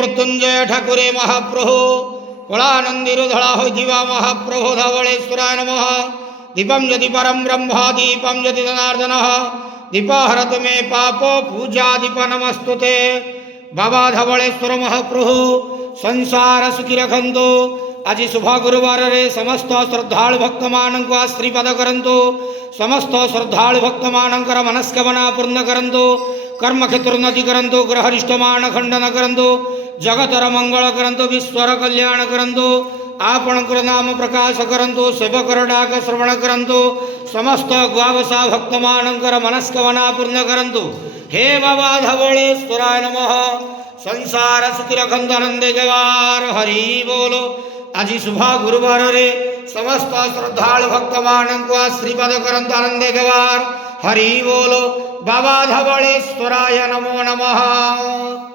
मृत्युंजय ठाकुरे महाप्रभु कलानंदीर धड़ा होइथिबा महाप्रभु धवलेश्वराय नमः। दीपम यदि परम ब्रह्म दीपम यदि जनार्दन दीपहरतु मे पाप पूजा दीप नमस्तुते। बाबा धवलेश्वर महाप्रभु संसार सुखी रखंतु। आज शुभ गुरुवार रे समस्त श्रद्धालु भक्त मानक आशीर्वाद करंतु। समस्त श्रद्धालु भक्त मानकर मनस्कामना पूर्ण करंतु। कर्म क्षेत्र उन्नति करंतु। ग्रहरिष्ट मान खंडन करंतु। जगतर मंगल करंतु। विश्वर कल्याण करंतु। आपणकर नाम प्रकाश करंतु। सेवकर डाक श्रवण करंतु। समस्त ग्वावसा भक्त मानकर मनस्कामना पूर्ण करंतु। हे बाबा धवलेश्वराय नमः। संसार सुखी रखंतु आनंदे गवार हरि बोलो। आज शुभ गुरुवार रे समस्त श्रद्धालु भक्त मानक आशीर्वाद करंतु आनंदे गवार हरि बोलो। बाबा धवलेश्वराय नमो नमः।